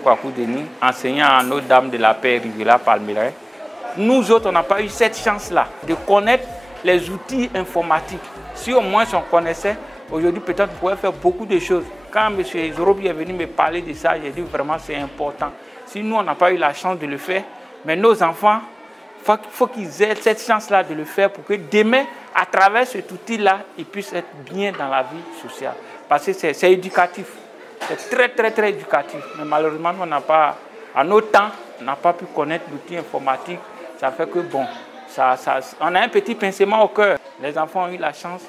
Kwaku-Denis, enseignant à Notre-Dame de la Paix Riviera Palmeraie. Nous autres, on n'a pas eu cette chance-là de connaître les outils informatiques. Si au moins on connaissait, aujourd'hui peut-être on pourrait faire beaucoup de choses. Quand M. Zorobi est venu me parler de ça, j'ai dit vraiment c'est important. Si nous, on n'a pas eu la chance de le faire, mais nos enfants, il faut qu'ils aient cette chance-là de le faire pour que demain, à travers cet outil-là, ils puissent être bien dans la vie sociale. Parce que c'est éducatif. C'est très, très, très éducatif. Mais malheureusement, on n'a pas, à nos temps, on n'a pas pu connaître l'outil informatique. Ça fait que, bon, on a un petit pincement au cœur. Les enfants ont eu la chance,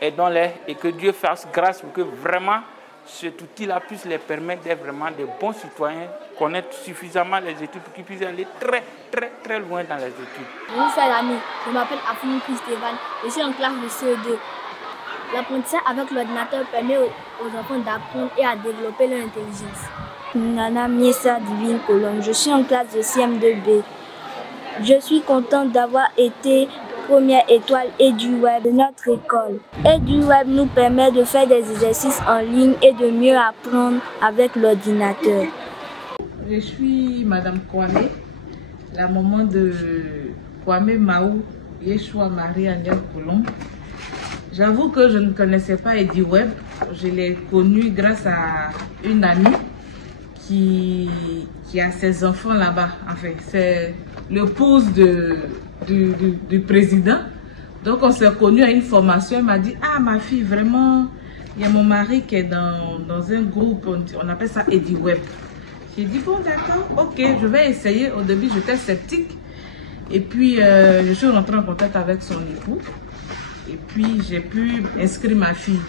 aidons-les et que Dieu fasse grâce pour que vraiment cet outil-là puisse les permettre d'être vraiment des bons citoyens, connaître suffisamment les études pour qu'ils puissent aller très, très, très loin dans les études. Bonjour, chers amis. Je m'appelle Afouni Stéphane. Je suis en classe de CE2. L'apprentissage avec l'ordinateur permet aux enfants d'apprendre et à développer leur intelligence. Nana Miesa Divine Colombe, je suis en classe de CM2B. Je suis contente d'avoir été première étoile EduWeb de notre école. EduWeb nous permet de faire des exercices en ligne et de mieux apprendre avec l'ordinateur. Je suis Madame Kwame, la maman de Kwame Maou Yeshua Marie-Annelle Colombe. J'avoue que je ne connaissais pas EduWeb. Je l'ai connu grâce à une amie qui a ses enfants là-bas. Enfin, c'est l'épouse du président. Donc, on s'est connus à une formation. Elle m'a dit, ah, ma fille, vraiment, il y a mon mari qui est dans un groupe, on appelle ça EduWeb. J'ai dit, bon, d'accord, ok, je vais essayer. Au début, j'étais sceptique. Et puis, je suis rentrée en contact avec son époux. Et puis, j'ai pu inscrire ma fille.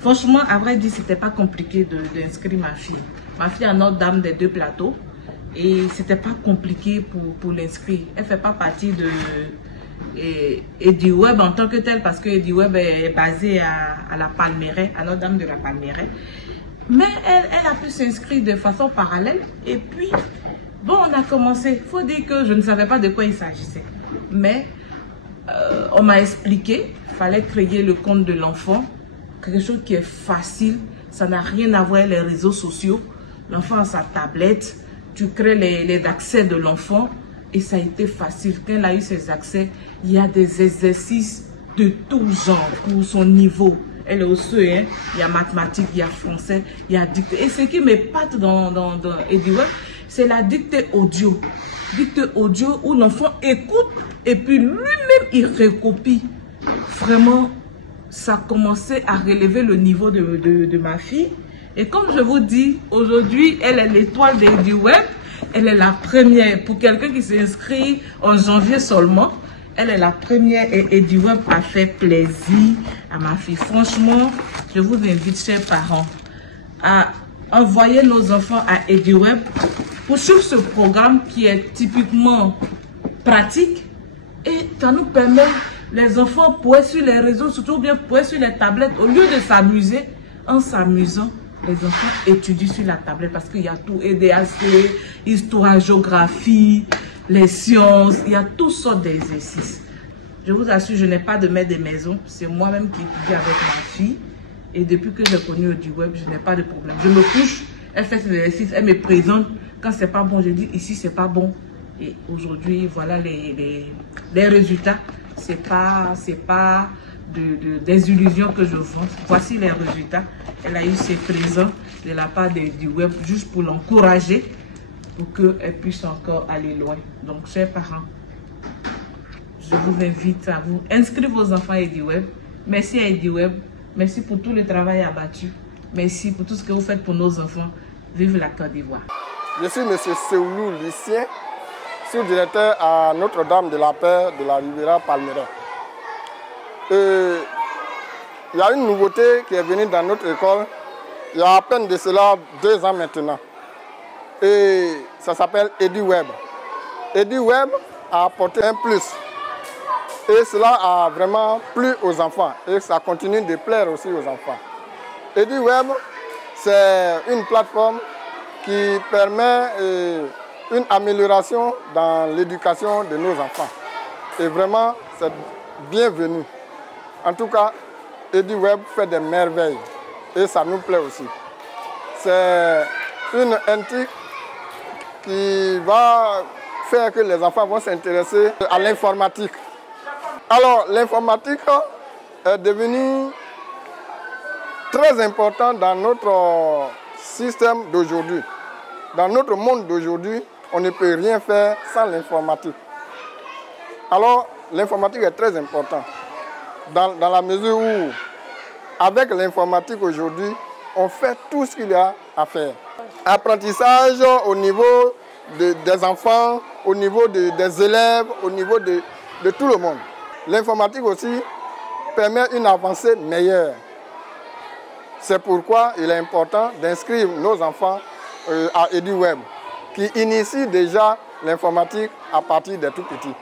Franchement, à vrai dire, c'était pas compliqué d'inscrire ma fille. Ma fille est Notre-Dame des Deux Plateaux. Et c'était pas compliqué pour l'inscrire. Elle fait pas partie de EduWeb en tant que telle, parce que EduWeb est basé à la Palmeraie, à Notre-Dame de la Palmeraie. Mais elle a pu s'inscrire de façon parallèle. Et puis, bon, on a commencé. Il faut dire que je ne savais pas de quoi il s'agissait. Mais on m'a expliqué, il fallait créer le compte de l'enfant. Quelque chose qui est facile. Ça n'a rien à voir avec les réseaux sociaux. L'enfant a sa tablette. Tu crées les accès de l'enfant. Et ça a été facile. Quand elle a eu ses accès, il y a des exercices de tout genre pour son niveau. Elle est au CE1, il y a mathématiques, il y a français, il y a dictée. Et ce qui m'épate dans EduWeb, c'est la dictée audio. Dictée audio où l'enfant écoute et puis lui-même il recopie. Vraiment, ça a commencé à relever le niveau de ma fille. Et comme je vous dis, aujourd'hui, elle est l'étoile d'EduWeb. Elle est la première. Pour quelqu'un qui s'est inscrit en janvier seulement, elle est la première et EduWeb a fait plaisir à ma fille. Franchement, je vous invite, chers parents, à envoyer nos enfants à EduWeb pour suivre ce programme qui est typiquement pratique et ça nous permet, les enfants pour être sur les réseaux, surtout bien pour être sur les tablettes, au lieu de s'amuser, en s'amusant, les enfants étudient sur la tablette parce qu'il y a tout, EDAC, histoire, géographie, les sciences, il y a toutes sortes d'exercices. Je vous assure, je n'ai pas de maître de maison, c'est moi-même qui étudie avec ma fille. Et depuis que j'ai connu EduWeb, je n'ai pas de problème. Je me couche, elle fait ses exercices, elle me présente. Quand c'est pas bon, je dis ici c'est pas bon. Et aujourd'hui, voilà les résultats. C'est pas des illusions que je vends. Voici les résultats. Elle a eu ses présents de la part d'EduWeb juste pour l'encourager, pour qu'elle puisse encore aller loin. Donc, chers parents, je vous invite à vous inscrire vos enfants à EduWeb. Merci à EduWeb. Merci pour tout le travail abattu. Merci pour tout ce que vous faites pour nos enfants. Vive la Côte d'Ivoire. Je suis M. Seoulou Lucien, sous-directeur à Notre-Dame de la Paix de la Riviera Palmeraie. Il y a une nouveauté qui est venue dans notre école il y a à peine de cela 2 ans maintenant. Et ça s'appelle EduWeb. EduWeb a apporté un plus. Et cela a vraiment plu aux enfants. Et ça continue de plaire aussi aux enfants. EduWeb, c'est une plateforme qui permet une amélioration dans l'éducation de nos enfants. Et vraiment, c'est bienvenu. En tout cas, EduWeb fait des merveilles. Et ça nous plaît aussi. C'est une intrigue qui va faire que les enfants vont s'intéresser à l'informatique. Alors, l'informatique est devenue très importante dans notre système d'aujourd'hui. Dans notre monde d'aujourd'hui, on ne peut rien faire sans l'informatique. Alors, l'informatique est très importante dans la mesure où, avec l'informatique aujourd'hui, on fait tout ce qu'il y a à faire. Apprentissage au niveau des enfants, au niveau des élèves, au niveau de tout le monde. L'informatique aussi permet une avancée meilleure. C'est pourquoi il est important d'inscrire nos enfants à EduWeb, qui initie déjà l'informatique à partir des tout petits.